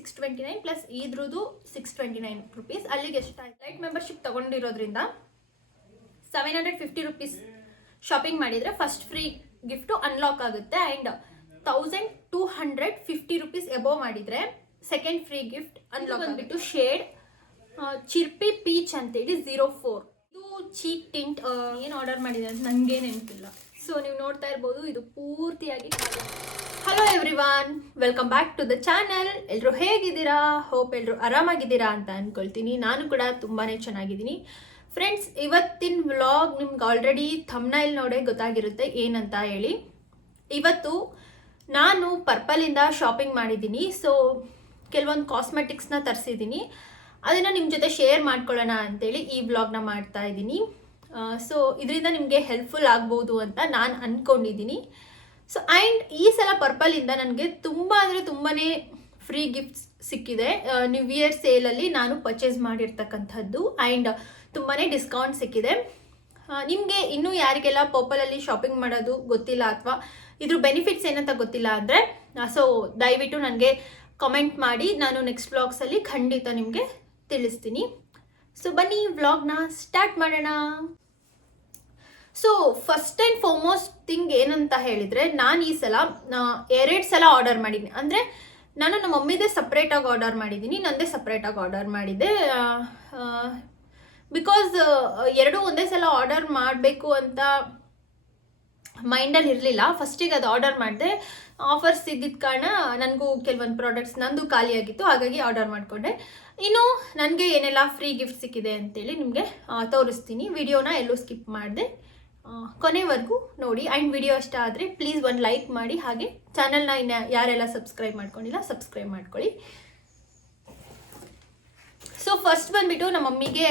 Six twenty nine plus ಇದ್ರದ್ದು six twenty nine rupees ಅಲ್ಲಿಗೆ ಎಷ್ಟಾಯ್ತು light membership ತಗೊಂಡಿರೋದ್ರಿಂದ seven hundred fifty rupees shopping ಮಾಡಿದರೆ first free gift unlock ಆಗುತ್ತೆ and thousand two hundred fifty rupees above ಮಾಡಿದರೆ second free gift unlock ಬಂದ್ಬಿಟ್ಟು shade chirpy peach ಅಂತೇಳಿ zero four ಇದು cheek tint ಏನು order ಮಾಡಿದೆ ಅಂತ ನನಗೆ ನೆನಪಿಲ್ಲ. ಸೊ ನೀವು ನೋಡ್ತಾ ಇರ್ಬೋದು ಇದು ಪೂರ್ತಿಯಾಗಿ hello everyone welcome back to the channel ಎಲ್ಲರೂ ಹೇಗಿದ್ದೀರಾ? ಹೋಪ್ ಎಲ್ಲರೂ ಆರಾಮಾಗಿದ್ದೀರಾ ಅಂತ ಅನ್ಕೊಳ್ತೀನಿ. ನಾನು ಕೂಡ ತುಂಬಾ ಚೆನ್ನಾಗಿದ್ದೀನಿ. ಫ್ರೆಂಡ್ಸ್ ಇವತ್ತಿನ ವ್ಲಾಗ್ ನಿಮ್ಗೆ ಆಲ್ರೆಡಿ ಥಮ್ನೈಲ್ ನೋಡೇ ಗೊತ್ತಾಗಿರುತ್ತೆ ಏನಂತ ಹೇಳಿ. ಇವತ್ತು ನಾನು ಪರ್ಪಲಿಂದ ಶಾಪಿಂಗ್ ಮಾಡಿದ್ದೀನಿ. ಸೊ ಕೆಲವೊಂದು ಕಾಸ್ಮೆಟಿಕ್ಸ್ನ ತರಿಸಿದ್ದೀನಿ. ಅದನ್ನು ನಿಮ್ಮ ಜೊತೆ ಶೇರ್ ಮಾಡ್ಕೊಳ್ಳೋಣ ಅಂತೇಳಿ ಈ ವ್ಲಾಗ್ನ ಮಾಡ್ತಾ ಇದ್ದೀನಿ. ಸೊ ಇದರಿಂದ ನಿಮಗೆ ಹೆಲ್ಪ್ಫುಲ್ ಆಗ್ಬೋದು ಅಂತ ನಾನು ಅಂದ್ಕೊಂಡಿದ್ದೀನಿ ಸೊ ಆ್ಯಂಡ್ ಈ ಸಲ ಪರ್ಪಲಿಂದ ನನಗೆ ತುಂಬ ಅಂದರೆ ತುಂಬಾ ಫ್ರೀ ಗಿಫ್ಟ್ಸ್ ಸಿಕ್ಕಿದೆ. ನ್ಯೂ ಇಯರ್ ಸೇಲಲ್ಲಿ ನಾನು ಪರ್ಚೇಸ್ ಮಾಡಿರ್ತಕ್ಕಂಥದ್ದು ಆ್ಯಂಡ್ ತುಂಬಾ ಡಿಸ್ಕೌಂಟ್ ಸಿಕ್ಕಿದೆ. ನಿಮಗೆ ಇನ್ನೂ ಯಾರಿಗೆಲ್ಲ ಪರ್ಪಲಲ್ಲಿ ಶಾಪಿಂಗ್ ಮಾಡೋದು ಗೊತ್ತಿಲ್ಲ ಅಥವಾ ಇದ್ರ ಬೆನಿಫಿಟ್ಸ್ ಏನಂತ ಗೊತ್ತಿಲ್ಲ ಅಂದರೆ ಸೊ ದಯವಿಟ್ಟು ನನಗೆ ಕಮೆಂಟ್ ಮಾಡಿ. ನಾನು ನೆಕ್ಸ್ಟ್ ವ್ಲಾಗ್ಸಲ್ಲಿ ಖಂಡಿತ ನಿಮಗೆ ತಿಳಿಸ್ತೀನಿ. ಸೊ ಬನ್ನಿ ವ್ಲಾಗ್ನ ಸ್ಟಾರ್ಟ್ ಮಾಡೋಣ. So first and foremost thing ಏನಂತ ಹೇಳಿದರೆ, ನಾನು ಈ ಸಲ ಎರಡು ಸಲ ಆರ್ಡರ್ ಮಾಡಿದ್ದೀನಿ ಅಂದರೆ, ನಾನು ನಮ್ಮ ಮಮ್ಮಿದೇ ಸಪ್ರೇಟಾಗಿ ಆರ್ಡರ್ ಮಾಡಿದ್ದೀನಿ ನಂದೇ ಸಪ್ರೇಟಾಗಿ ಆರ್ಡರ್ ಮಾಡಿದ್ದೆ. ಬಿಕಾಸ್ ಎರಡೂ ಒಂದೇ ಸಲ ಆರ್ಡರ್ ಮಾಡಬೇಕು ಅಂತ ಮೈಂಡಲ್ಲಿ ಇರಲಿಲ್ಲ. ಫಸ್ಟಿಗೆ ಅದು ಆರ್ಡರ್ ಮಾಡಿದೆ. ಆಫರ್ಸ್ ಇದ್ದಿದ್ದ ಕಾರಣ ನನಗೂ ಕೆಲವೊಂದು ಪ್ರಾಡಕ್ಟ್ಸ್ ನಂದು ಖಾಲಿಯಾಗಿತ್ತು ಹಾಗಾಗಿ ಆರ್ಡರ್ ಮಾಡಿಕೊಂಡೆ. ಇನ್ನು ನನಗೆ ಏನೆಲ್ಲ ಫ್ರೀ ಗಿಫ್ಟ್ ಸಿಕ್ಕಿದೆ ಅಂತೇಳಿ ನಿಮಗೆ ತೋರಿಸ್ತೀನಿ. ವಿಡಿಯೋನ ಎಲ್ಲೂ ಸ್ಕಿಪ್ ಮಾಡಿದೆ. ಕೊನೆವರೆಗೂ ನೋಡಿ ಆ್ಯಂಡ್ ವಿಡಿಯೋ ಇಷ್ಟ ಆದರೆ ಪ್ಲೀಸ್ ಒಂದು ಲೈಕ್ ಮಾಡಿ, ಹಾಗೆ ಚಾನಲ್ನ ಇನ್ನು ಯಾರೆಲ್ಲ ಸಬ್ಸ್ಕ್ರೈಬ್ ಮಾಡ್ಕೊಂಡಿಲ್ಲ ಸಬ್ಸ್ಕ್ರೈಬ್ ಮಾಡ್ಕೊಳ್ಳಿ. ಸೊ ಫಸ್ಟ್ ಬಂದುಬಿಟ್ಟು ನಮ್ಮ ಮಮ್ಮಿಗೆ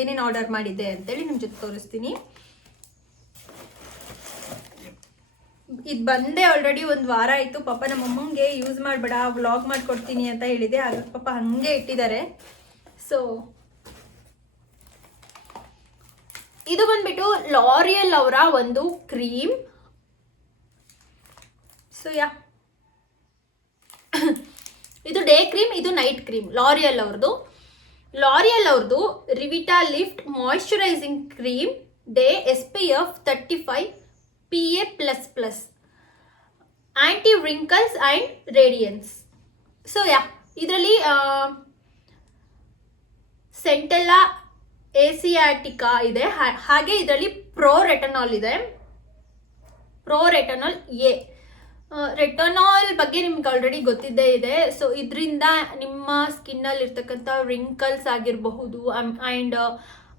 ಏನೇನು ಆರ್ಡರ್ ಮಾಡಿದ್ದೆ ಅಂತೇಳಿ ನಿಮ್ಮ ಜೊತೆ ತೋರಿಸ್ತೀನಿ. ಇದು ಬಂದೆ ಆಲ್ರೆಡಿ ಒಂದು ವಾರ ಆಯಿತು. ಪಾಪ ನಮ್ಮ ಅಮ್ಮಂಗೆ ಯೂಸ್ ಮಾಡಬೇಡ ವ್ಲಾಗ್ ಮಾಡಿಕೊಡ್ತೀನಿ ಅಂತ ಹೇಳಿದೆ. ಹಾಗಾಗಿ ಪಾಪ ಹಾಗೆ ಇಟ್ಟಿದ್ದಾರೆ. ಸೊ ಇದು ಬಂದ್ಬಿಟ್ಟು ಲಾರಿಯಲ್ ಅವರ ಒಂದು ಕ್ರೀಮ್. ಸೊ ಯಾ ಇದು ಡೇ ಕ್ರೀಮ್, ಇದು ನೈಟ್ ಕ್ರೀಮ್, ಲಾರಿಯಲ್ ಅವ್ರದ್ದು ಲಾರಿಯಲ್ ಅವ್ರದ್ದು Revitalift moisturising cream, day S P F thirty five P A plus plus anti wrinkles and radiance so yeah ಇದರಲ್ಲಿ ಸೆಂಟೆಲ್ಲಾ ಏಸಿಯಾಟಿಕಾ ಇದೆ. ಹಾಗೆ ಇದರಲ್ಲಿ ಪ್ರೋ ರೆಟನಾಲ್ ಇದೆ. Pro ರೆಟನಾಲ್ A ರೆಟನಾಲ್ ಬಗ್ಗೆ ನಿಮ್ಗೆ ಆಲ್ರೆಡಿ ಗೊತ್ತಿದ್ದೇ ಇದೆ. ಸೊ ಇದರಿಂದ ನಿಮ್ಮ ಸ್ಕಿನ್ನಲ್ಲಿ ಇರ್ತಕ್ಕಂಥ ರಿಂಕಲ್ಸ್ ಆಗಿರಬಹುದು ಆ್ಯಂಡ್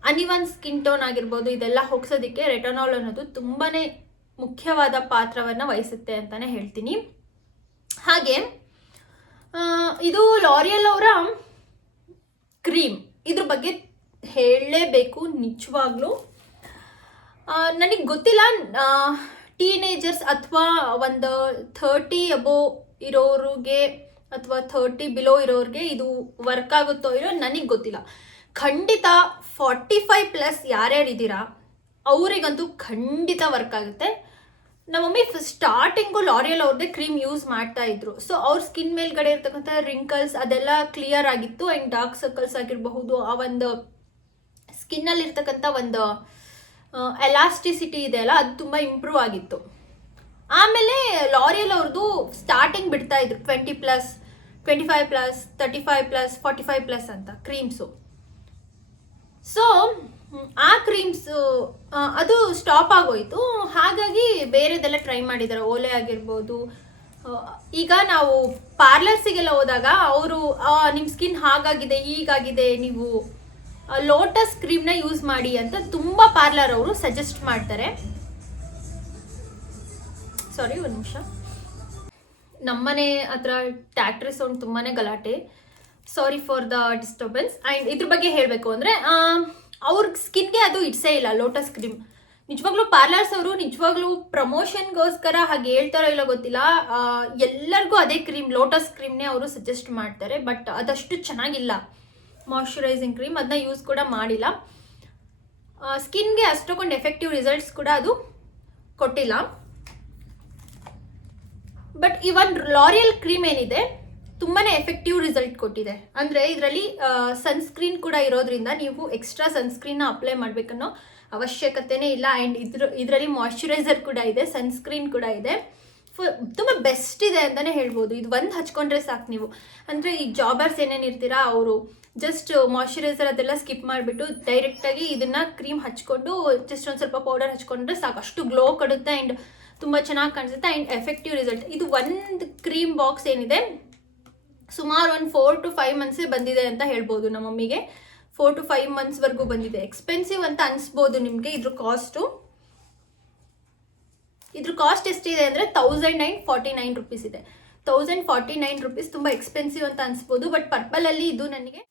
ಅನಿವನ್ ಸ್ಕಿನ್ ಟೋನ್ ಆಗಿರ್ಬೋದು, ಇದೆಲ್ಲ ಹೋಗ್ಸೋದಕ್ಕೆ ರೆಟನಾಲ್ ಅನ್ನೋದು ತುಂಬಾ ಮುಖ್ಯವಾದ ಪಾತ್ರವನ್ನು ವಹಿಸುತ್ತೆ ಅಂತಲೇ ಹೇಳ್ತೀನಿ. ಹಾಗೆ ಇದು ಲಾರಿಯಲ್ ಅವರ ಕ್ರೀಮ್ ಇದ್ರ ಬಗ್ಗೆ ಹೇಳಲೇಬೇಕು ನಿಜವಾಗ್ಲೂ. ನನಗೆ ಗೊತ್ತಿಲ್ಲ ಟೀನೇಜರ್ಸ್ ಅಥವಾ ಒಂದು ಥರ್ಟಿ ಅಬೋ ಇರೋರಿಗೆ ಅಥವಾ ಥರ್ಟಿ ಬಿಲೋ ಇರೋರಿಗೆ ಇದು ವರ್ಕ್ ಆಗುತ್ತೋ ಇರೋ ನನಗೆ ಗೊತ್ತಿಲ್ಲ. ಖಂಡಿತ ಫಾರ್ಟಿ ಫೈವ್ ಪ್ಲಸ್ ಯಾರ್ಯಾರಿದ್ದೀರಾ ಅವರಿಗಂತೂ ಖಂಡಿತ ವರ್ಕ್ ಆಗುತ್ತೆ. ನಮ್ಮ ಮಮ್ಮಿ ಸ್ಟಾರ್ಟಿಂಗು ಲಾರಿಯಲ್ ಅವ್ರದ್ದೇ ಕ್ರೀಮ್ ಯೂಸ್ ಮಾಡ್ತಾ ಇದ್ರು. ಸೊ ಅವ್ರ ಸ್ಕಿನ್ ಮೇಲ್ಗಡೆ ಇರ್ತಕ್ಕಂಥ ರಿಂಕಲ್ಸ್ ಅದೆಲ್ಲ ಕ್ಲಿಯರ್ ಆಗಿತ್ತು ಆ್ಯಂಡ್ ಡಾರ್ಕ್ ಸರ್ಕಲ್ಸ್ ಆಗಿರಬಹುದು, ಆ ಒಂದು ಸ್ಕಿನ್ನಲ್ಲಿ ಇರ್ತಕ್ಕಂಥ ಒಂದು ಎಲಾಸ್ಟಿಸಿಟಿ ಇದೆ ಅಲ್ಲ, ಅದು ತುಂಬ ಇಂಪ್ರೂವ್ ಆಗಿತ್ತು. ಆಮೇಲೆ ಲಾರಿಯಲ್ ಅವ್ರದ್ದು ಸ್ಟಾರ್ಟಿಂಗ್ ಬಿಡ್ತಾ ಇದ್ರು twenty plus twenty five plus thirty five plus forty five plus ಅಂತ ಕ್ರೀಮ್ಸು ಸೊ ಆ ಕ್ರೀಮ್ಸ್ ಅದು ಸ್ಟಾಪ್ ಆಗೋಯ್ತು. ಹಾಗಾಗಿ ಬೇರೆದೆಲ್ಲ ಟ್ರೈ ಮಾಡಿದ್ದಾರೆ ಓಲೆ ಆಗಿರ್ಬೋದು. ಈಗ ನಾವು ಪಾರ್ಲರ್ಸಿಗೆಲ್ಲ ಹೋದಾಗ ಅವರು ನಿಮ್ಮ ಸ್ಕಿನ್ ಹಾಗಾಗಿದೆ, ಹೀಗಾಗಿದೆ, ನೀವು ಲೋಟಸ್ ಕ್ರೀಮ್ನ ಯೂಸ್ ಮಾಡಿ ಅಂತ ತುಂಬ ಪಾರ್ಲರ್ ಅವರು ಸಜೆಸ್ಟ್ ಮಾಡ್ತಾರೆ. ಸಾರಿ ಒಂದು ನಿಮಿಷ. ನಮ್ಮನೆ ಹತ್ರ ಟ್ಯಾಕ್ಟ್ರಿ ಸೌಂಡ್ ತುಂಬಾ ಗಲಾಟೆ. Sorry for the disturbance and ಇದ್ರ ಬಗ್ಗೆ ಹೇಳಬೇಕು ಅಂದರೆ ಅವ್ರ ಸ್ಕಿನ್ಗೆ ಅದು ಇಟ್ಸೇ ಇಲ್ಲ ಲೋಟಸ್ ಕ್ರೀಮ್ ನಿಜವಾಗ್ಲೂ ಪಾರ್ಲರ್ಸ್ ಅವರು ನಿಜವಾಗ್ಲೂ ಪ್ರಮೋಷನ್ಗೋಸ್ಕರ ಹಾಗೆ ಹೇಳ್ತಾರೋ ಇಲ್ಲ ಗೊತ್ತಿಲ್ಲ. ಎಲ್ಲರಿಗೂ ಅದೇ ಕ್ರೀಮ್ ಲೋಟಸ್ ಕ್ರೀಮ್ನೇ ಅವರು ಸಜೆಸ್ಟ್ ಮಾಡ್ತಾರೆ ಬಟ್ ಅದಷ್ಟು ಚೆನ್ನಾಗಿಲ್ಲ. ಮಾಯ್ಶ್ಚರೈಸಿಂಗ್ ಕ್ರೀಮ್ ಅದನ್ನ ಯೂಸ್ ಕೂಡ ಮಾಡಿಲ್ಲ. ಸ್ಕಿನ್ಗೆ ಅಷ್ಟೊಂದು ಎಫೆಕ್ಟಿವ್ ರಿಸಲ್ಟ್ಸ್ ಕೂಡ ಅದು ಕೊಟ್ಟಿಲ್ಲ. ಬಟ್ ಈ ಒಂದು ಲಾರಿಯಲ್ ಕ್ರೀಮ್ ಏನಿದೆ ತುಂಬಾ ಎಫೆಕ್ಟಿವ್ ರಿಸಲ್ಟ್ ಕೊಟ್ಟಿದೆ. ಅಂದರೆ ಇದರಲ್ಲಿ ಸನ್ಸ್ಕ್ರೀನ್ ಕೂಡ ಇರೋದ್ರಿಂದ ನೀವು ಎಕ್ಸ್ಟ್ರಾ ಸನ್ಸ್ಕ್ರೀನ್ನ ಅಪ್ಲೈ ಮಾಡಬೇಕನ್ನೋ ಅವಶ್ಯಕತೆನೇ ಇಲ್ಲ. ಆ್ಯಂಡ್ ಇದ್ರ, ಇದರಲ್ಲಿ ಮಾಯಶ್ಚರೈಸರ್ ಕೂಡ ಇದೆ ಸನ್ಸ್ಕ್ರೀನ್ ಕೂಡ ಇದೆ. ಫು ತುಂಬ ಬೆಸ್ಟ್ ಇದೆ ಅಂತಲೇ ಹೇಳ್ಬೋದು. ಇದು ಒಂದು ಹಚ್ಕೊಂಡ್ರೆ ಸಾಕು ನೀವು. ಅಂದರೆ ಈ ಜಾಬರ್ಸ್ ಏನೇನು ಇರ್ತೀರಾ, ಅವರು ಜಸ್ಟ್ ಮಾಯ್ಶ್ಚರೈಸರ್ ಅದೆಲ್ಲ ಸ್ಕಿಪ್ ಮಾಡಿಬಿಟ್ಟು ಡೈರೆಕ್ಟಾಗಿ ಇದನ್ನು ಕ್ರೀಮ್ ಹಚ್ಕೊಂಡು ಜಸ್ಟ್ ಒಂದು ಸ್ವಲ್ಪ ಪೌಡರ್ ಹಚ್ಕೊಂಡ್ರೆ ಸಾಕು. ಅಷ್ಟು ಗ್ಲೋ ಕೊಡುತ್ತೆ ಆ್ಯಂಡ್ ತುಂಬ ಚೆನ್ನಾಗಿ ಕಾಣಿಸುತ್ತೆ ಆ್ಯಂಡ್ ಎಫೆಕ್ಟಿವ್ ರಿಸಲ್ಟ್ ಇದು ಒಂದು ಕ್ರೀಮ್ ಬಾಕ್ಸ್ ಏನಿದೆ, ಸುಮಾರು ಒಂದು ಫೋರ್ ಟು ಫೈವ್ ಮಂತ್ಸೇ ಬಂದಿದೆ ಅಂತ ಹೇಳ್ಬೋದು ನಮ್ಮ ಮಮ್ಮಿಗೆ. ಫೋರ್ ಟು ಫೈವ್ ಮಂತ್ಸ್ವರೆಗೂ ಬಂದಿದೆ. ಎಕ್ಸ್ಪೆನ್ಸಿವ್ ಅಂತ ಅನಿಸ್ಬೋದು ನಿಮಗೆ ಇದ್ರ ಕಾಸ್ಟು ಇದ್ರ ಕಾಸ್ಟ್ ಎಷ್ಟಿದೆ ಅಂದರೆ thousand nine forty nine rupees ಇದೆ. ತೌಸಂಡ್ ಫಾರ್ಟಿ ನೈನ್ ರುಪೀಸ್ ತುಂಬ ಎಕ್ಸ್ಪೆನ್ಸಿವ್ ಅಂತ ಅನ್ಸ್ಬೋದು ಬಟ್ ಪರ್ಪಲಲ್ಲಿ ಇದು ನನಗೆ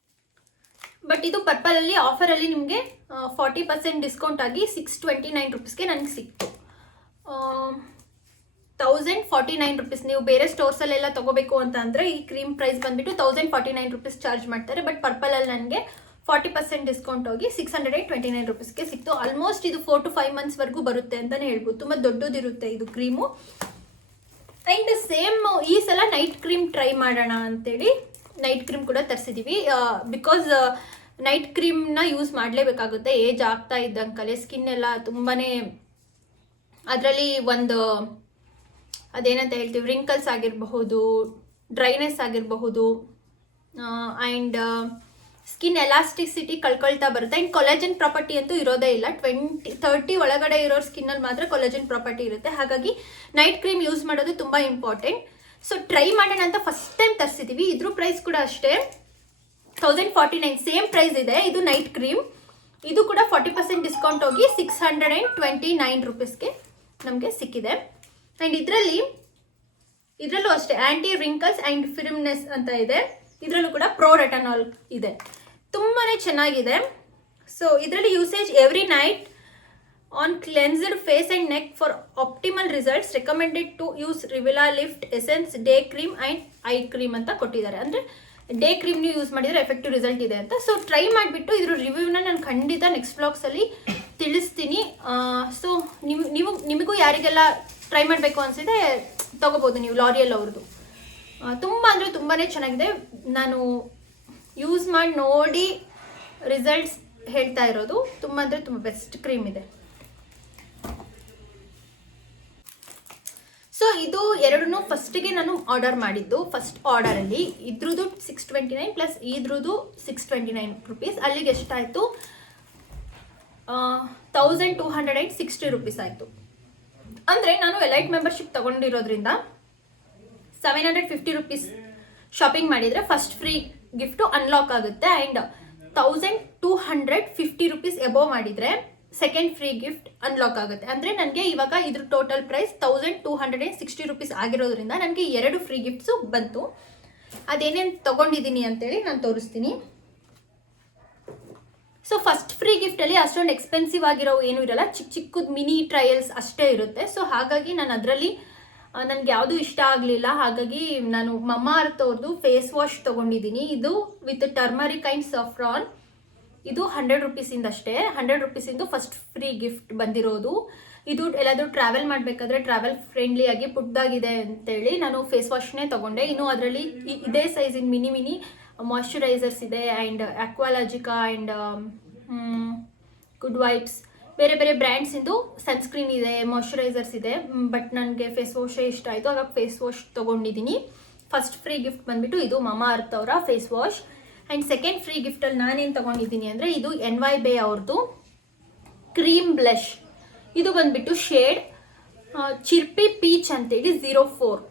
ಬಟ್ ಇದು ಪರ್ಪಲಲ್ಲಿ ಆಫರಲ್ಲಿ ನಿಮಗೆ ಫಾರ್ಟಿ ಪರ್ಸೆಂಟ್ ಡಿಸ್ಕೌಂಟ್ ಆಗಿ ಸಿಕ್ಸ್ ಟ್ವೆಂಟಿ ನೈನ್ ರುಪೀಸ್ಗೆ ನನಗೆ ಸಿಕ್ತು. ತೌಸಂಡ್ ಫಾರ್ಟಿ ನೈನ್ ರುಪೀಸ್ ನೀವು ಬೇರೆ ಸ್ಟೋರ್ಸಲ್ಲೆಲ್ಲ ತೊಗೋಬೇಕು ಅಂತ ಅಂದರೆ ಈ ಕ್ರೀಮ್ ಪ್ರೈಸ್ ಬಂದುಬಿಟ್ಟು thousand forty nine rupees charge ಮಾಡ್ತಾರೆ ಬಟ್ ಪರ್ಪಲಲ್ಲಿ ನನಗೆ ಫಾರ್ಟಿ ಪರ್ಸೆಂಟ್ ಡಿಸ್ಕೌಂಟ್ ಹೋಗಿ six hundred and twenty nine ರುಪೀಸ್ಗೆ ಸಿಕ್ತು. ಆಲ್ಮೋಸ್ಟ್ ಇದು ಫೋರ್ ಟು ಫೈವ್ ಮಂತ್ಸ್ವರೆಗೂ ಬರುತ್ತೆ ಅಂತಲೇ ಹೇಳ್ಬೋದು. ತುಂಬ ದೊಡ್ಡದಿರುತ್ತೆ ಇದು ಕ್ರೀಮು ಆ್ಯಂಡ್ ಸೇಮ್ ಈ ಸಲ ನೈಟ್ ಕ್ರೀಮ್ ಟ್ರೈ ಮಾಡೋಣ ಅಂತೇಳಿ ನೈಟ್ ಕ್ರೀಮ್ ಕೂಡ ತರಿಸಿದ್ದೀವಿ ಬಿಕಾಸ್ ನೈಟ್ ಕ್ರೀಮ್ನ ಯೂಸ್ ಮಾಡಲೇಬೇಕಾಗುತ್ತೆ. ಏಜ್ ಆಗ್ತಾ ಇದ್ದಂಕಲೆ ಸ್ಕಿನ್ ಎಲ್ಲ ತುಂಬಾ ಅದರಲ್ಲಿ ಒಂದು ಅದೇನಂತ ಹೇಳ್ತೀವಿ ರಿಂಕಲ್ಸ್ ಆಗಿರಬಹುದು ಡ್ರೈನೆಸ್ ಆಗಿರಬಹುದು ಆ್ಯಂಡ್ ಸ್ಕಿನ್ ಎಲಾಸ್ಟಿಸಿಟಿ ಕಳ್ಕೊಳ್ತಾ ಬರುತ್ತೆ. ಆ್ಯಂಡ್ ಕೊಲೆಜನ್ ಪ್ರಾಪರ್ಟಿ ಅಂತೂ ಇರೋದೇ ಇಲ್ಲ. ಟ್ವೆಂಟಿ ತರ್ಟಿ ಒಳಗಡೆ ಇರೋ ಸ್ಕಿನ್ನಲ್ಲಿ ಮಾತ್ರ ಕೊಲೆಜನ್ ಪ್ರಾಪರ್ಟಿ ಇರುತ್ತೆ. ಹಾಗಾಗಿ ನೈಟ್ ಕ್ರೀಮ್ ಯೂಸ್ ಮಾಡೋದು ತುಂಬ ಇಂಪಾರ್ಟೆಂಟ್ ಸೊ ಟ್ರೈ ಮಾಡೋಣ ಅಂತ ಫಸ್ಟ್ ಟೈಮ್ ತರಿಸಿದ್ದೀವಿ ಇದ್ರ ಪ್ರೈಸ್ ಕೂಡ ಅಷ್ಟೇ. Thousand forty nine same price ಇದೆ. ಇದು ನೈಟ್ ಕ್ರೀಮ್ ಇದು ಕೂಡ ಫಾರ್ಟಿ ಪರ್ಸೆಂಟ್ ಡಿಸ್ಕೌಂಟ್ ಹೋಗಿ six hundred and twenty nine ರುಪೀಸ್ಗೆ ನಮಗೆ ಸಿಕ್ಕಿದೆ. ಆ್ಯಂಡ್ ಇದರಲ್ಲಿ, ಇದರಲ್ಲೂ ಅಷ್ಟೇ ಆ್ಯಂಟಿ ರಿಂಕಲ್ಸ್ ಆ್ಯಂಡ್ ಫಿರಿಮ್ನೆಸ್ ಅಂತ ಇದೆ. ಇದರಲ್ಲೂ ಕೂಡ ಪ್ರೋ ರೆಟನಾಲ್ ಇದೆ. ತುಂಬಾ ಚೆನ್ನಾಗಿದೆ. ಸೊ ಇದರಲ್ಲಿ usage every night on cleansed face and neck for optimal results recommended to use Revitalift essence day cream and eye cream ಅಂತ ಕೊಟ್ಟಿದ್ದಾರೆ. ಅಂದರೆ ಡೇ ಕ್ರೀಮ್ ನೀವು ಯೂಸ್ ಮಾಡಿದರೆ ಎಫೆಕ್ಟಿವ್ ರಿಸಲ್ಟ್ ಇದೆ ಅಂತ. ಸೊ ಟ್ರೈ ಮಾಡಿಬಿಟ್ಟು ಇದ್ರ ರಿವ್ಯೂನ ನಾನು ಖಂಡಿತ ನೆಕ್ಸ್ಟ್ ಬ್ಲಾಗ್ಸಲ್ಲಿ ತಿಳಿಸ್ತೀನಿ. ಸೊ ನಿಮ್, ನೀವು, ನಿಮಗೂ ಯಾರಿಗೆಲ್ಲ ಟ್ರೈ ಮಾಡಬೇಕು ಅನಿಸಿದೆ ತೊಗೋಬೋದು ನೀವು ಲಾರಿಯಲ್ ಅವ್ರದ್ದು. ತುಂಬ ಅಂದರೆ ತುಂಬಾ ಚೆನ್ನಾಗಿದೆ. ನಾನು ಯೂಸ್ ಮಾಡಿ ನೋಡಿ ರಿಸಲ್ಟ್ಸ್ ಹೇಳ್ತಾ ಇರೋದು. ತುಂಬ ಅಂದರೆ ತುಂಬ ಬೆಸ್ಟ್ ಕ್ರೀಮ್ ಇದೆ. ಸೊ ಇದು ಎರಡನ್ನೂ ಫಸ್ಟಿಗೆ ನಾನು ಆರ್ಡರ್ ಮಾಡಿದ್ದು. ಫಸ್ಟ್ ಆರ್ಡರಲ್ಲಿ ಇದ್ರದ್ದು ಸಿಕ್ಸ್ ಟ್ವೆಂಟಿ ನೈನ್ ಪ್ಲಸ್ ಇದ್ರದ್ದು ಸಿಕ್ಸ್ ಟ್ವೆಂಟಿ ನೈನ್ ರುಪೀಸ್ ಅಲ್ಲಿಗೆ ಎಷ್ಟಾಯಿತು? Thousand two hundred and sixty rupees ಆಯಿತು. ಅಂದರೆ ನಾನು elite membership ತೊಗೊಂಡಿರೋದ್ರಿಂದ seven hundred fifty rupees shopping ಮಾಡಿದರೆ ಫಸ್ಟ್ ಫ್ರೀ ಗಿಫ್ಟು ಅನ್ಲಾಕ್ ಆಗುತ್ತೆ. And thousand two hundred fifty rupees above ಮಾಡಿದರೆ second free gift unlock ಆಗುತ್ತೆ. ಅಂದರೆ ನನಗೆ ಇವಾಗ ಇದ್ರ total price thousand two hundred and sixty rupees ಆಗಿರೋದ್ರಿಂದ ನನಗೆ ಎರಡು ಫ್ರೀ ಗಿಫ್ಟ್ಸು ಬಂತು. ಅದೇನೇನು ತೊಗೊಂಡಿದ್ದೀನಿ ಅಂತೇಳಿ ನಾನು ತೋರಿಸ್ತೀನಿ. ಸೊ ಫಸ್ಟ್ ಫ್ರೀ ಗಿಫ್ಟಲ್ಲಿ ಅಷ್ಟೊಂದು ಎಕ್ಸ್ಪೆನ್ಸಿವ್ ಆಗಿರೋ ಏನೂ ಇರಲ್ಲ. ಚಿಕ್ಕ ಚಿಕ್ಕದು ಮಿನಿ ಟ್ರಯಲ್ಸ್ ಅಷ್ಟೇ ಇರುತ್ತೆ. ಸೊ ಹಾಗಾಗಿ ನಾನು ಅದರಲ್ಲಿ ನನಗೆ ಯಾವುದು ಇಷ್ಟ ಆಗಲಿಲ್ಲ. ಹಾಗಾಗಿ ನಾನು ಮಮ್ಮ ಅರ್ಥವ್ರದ್ದು ಫೇಸ್ ವಾಶ್ ತೊಗೊಂಡಿದ್ದೀನಿ. ಇದು ವಿತ್ ಟರ್ಮರಿಕ್ ಆ್ಯಂಡ್ ಸಫ್ರಾನ್ ಇದು ಹಂಡ್ರೆಡ್ ರುಪೀಸಿಂದ ಅಷ್ಟೇ ಹಂಡ್ರೆಡ್ ರುಪೀಸಿಂದು ಫಸ್ಟ್ ಫ್ರೀ ಗಿಫ್ಟ್ ಬಂದಿರೋದು. ಇದು ಎಲ್ಲಾದರೂ ಟ್ರಾವೆಲ್ ಮಾಡಬೇಕಾದ್ರೆ ಟ್ರಾವೆಲ್ ಫ್ರೆಂಡ್ಲಿ ಫ್ರೆಂಡ್ಲಿಯಾಗಿ ಪುಟ್ಟದಾಗಿದೆ ಅಂತೇಳಿ ನಾನು ಫೇಸ್ ವಾಶ್ನೇ ತೊಗೊಂಡೆ. ಇನ್ನು ಅದರಲ್ಲಿ ಇದೇ ಸೈಜಿನ ಮಿನಿ ಮಿನಿ ಮಾಯಶ್ಚರೈಸರ್ಸ್ ಇದೆ and Aqualogica and good vibes ಬೇರೆ ಬೇರೆ ಬ್ರ್ಯಾಂಡ್ಸಿಂದು ಸನ್ಸ್ಕ್ರೀನ್ ಇದೆ ಮಾಯ್ಶ್ಚರೈಸರ್ಸ್ ಇದೆ ಬಟ್ ನನಗೆ ಫೇಸ್ ವಾಶೇ ಇಷ್ಟ ಆಯಿತು ಆಗ ಫೇಸ್ ವಾಶ್ ತೊಗೊಂಡಿದ್ದೀನಿ ಫಸ್ಟ್ ಫ್ರೀ ಗಿಫ್ಟ್ ಬಂದುಬಿಟ್ಟು ಇದು ಮಮಾ ಅರ್ತ್ ಅವರ face wash and second free ಗಿಫ್ಟಲ್ಲಿ ನಾನೇನು ತೊಗೊಂಡಿದ್ದೀನಿ ಅಂದರೆ ಇದು ಎನ್ ವೈ ಬೇ ಅವ್ರದ್ದು ಕ್ರೀಮ್ ಬ್ಲಷ್ ಇದು ಬಂದುಬಿಟ್ಟು ಶೇಡ್ ಚಿರ್ಪಿ ಪೀಚ್ ಅಂತೇಳಿ ಝೀರೋ ಫೋರ್